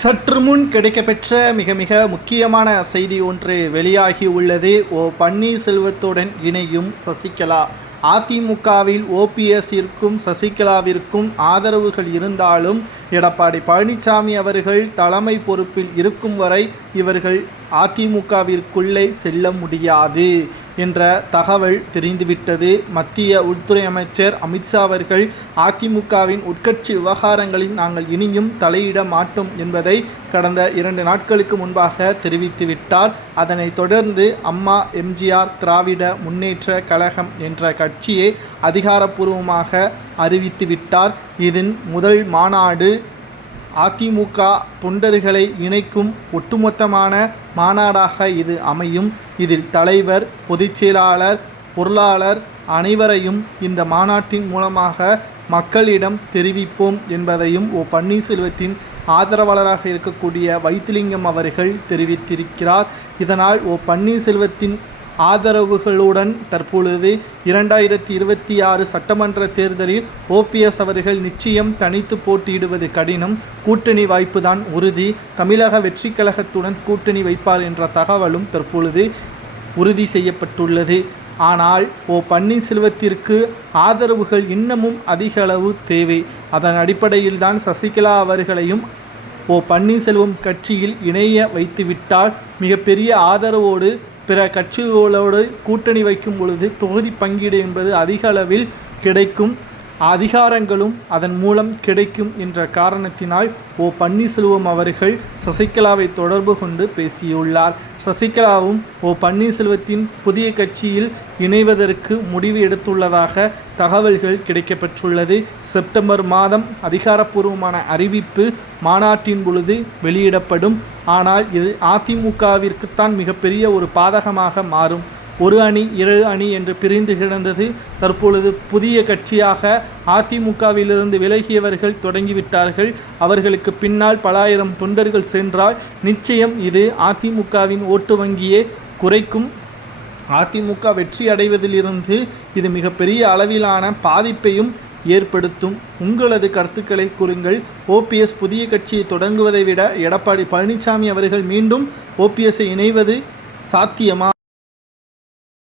சற்று முன் கிடைக்கப்பெற்ற மிக மிக முக்கியமான செய்தி ஒன்று வெளியாகி உள்ளது. ஓ பன்னீர்செல்வத்துடன் இணையும் சசிகலா. அதிமுகவில் ஓபிஎஸ்ஸிற்கும் சசிகலாவிற்கும் ஆதரவுகள் இருந்தாலும் எடப்பாடி பழனிசாமி அவர்கள் தலைமை பொறுப்பில் இருக்கும் வரை இவர்கள் அதிமுகவிற்குள்ளே செல்ல முடியாது. என்ற தகவல் தெரிந்துவிட்டது. மத்திய உள்துறை அமைச்சர் அமித்ஷா அவர்கள் அதிமுகவின் உட்கட்சி விவகாரங்களில் நாங்கள் இனியும் தலையிட மாட்டோம் என்பதை கடந்த இரண்டு நாட்களுக்கு முன்பாக தெரிவித்துவிட்டார் அதனைத் தொடர்ந்து அம்மா எம்ஜிஆர் திராவிட முன்னேற்ற கழகம் என்ற கட்சியை அதிகாரப்பூர்வமாக அறிவித்துவிட்டார் இதன் முதல் மாநாடு அதிமுக தொண்டர்களை இணைக்கும் ஒட்டுமொத்தமான மாநாடாக இது அமையும். இதில் தலைவர் பொதுச்செயலாளர் பொருளாளர் அனைவரையும் இந்த மாநாட்டின் மூலமாக மக்களிடம் தெரிவிப்போம் என்பதையும் ஓ பன்னீர்செல்வத்தின் ஆதரவாளராக இருக்கக்கூடிய வைத்திலிங்கம் அவர்கள் தெரிவித்திருக்கிறார். இதனால் ஓ பன்னீர்செல்வத்தின் ஆதரவுகளுடன் தற்பொழுது இரண்டாயிரத்தி இருபத்தி ஆறு சட்டமன்ற தேர்தலில் ஓபிஎஸ் அவர்கள் நிச்சயம் தனித்து போட்டியிடுவது கடினம். கூட்டணி வாய்ப்புதான் உறுதி. தமிழக வெற்றி கழகத்துடன் கூட்டணி வைப்பார் என்ற தகவலும் தற்பொழுது உறுதி செய்யப்பட்டுள்ளது. ஆனால் ஓ பன்னீர்செல்வத்திற்கு ஆதரவுகள் இன்னமும் அதிக அளவு தேவை. அதன் அடிப்படையில்தான் சசிகலா அவர்களையும் ஓ பன்னீர்செல்வம் கட்சியில் இணைய வைத்துவிட்டால் மிகப்பெரிய ஆதரவோடு பிற கட்சிகளோடு கூட்டணி வைக்கும் பொழுது தொகுதி பங்கீடு என்பது அதிக அளவில் கிடைக்கும் அதிகாரங்களும் அதன் மூலம் கிடைக்கும் என்ற காரணத்தினால் ஓ பன்னீர்செல்வம் அவர்கள் சசிகலாவை தொடர்பு கொண்டு பேசியுள்ளார். சசிகலாவும் ஓ பன்னீர்செல்வத்தின் புதிய கட்சியில் இணைவதற்கு முடிவு எடுத்துள்ளதாக தகவல்கள் கிடைக்கப்பெற்றுள்ளது. செப்டம்பர் மாதம் அதிகாரப்பூர்வமான அறிவிப்பு மாநாட்டின் பொழுது வெளியிடப்படும். ஆனால் இது அதிமுகவிற்குத்தான் மிகப்பெரிய ஒரு பாதகமாக மாறும். ஒரு அணி இரு அணி என்று பிரிந்து கிடந்தது தற்பொழுது புதிய கட்சியாக அதிமுகவிலிருந்து விலகியவர்கள் தொடங்கிவிட்டார்கள். அவர்களுக்கு பின்னால் பல ஆயிரம் தொண்டர்கள் சென்றால் நிச்சயம் இது அதிமுகவின் ஓட்டு வங்கியே குறைக்கும். அதிமுக வெற்றி அடைவதிலிருந்து இது மிகப்பெரிய அளவிலான பாதிப்பையும் ஏற்படுத்தும். உங்களது கருத்துக்களை கூறுங்கள். ஓபிஎஸ் புதிய கட்சியை தொடங்குவதை விட எடப்பாடி பழனிசாமி அவர்கள் மீண்டும் ஓபிஎஸ்ஸை இணைவது சாத்தியமா?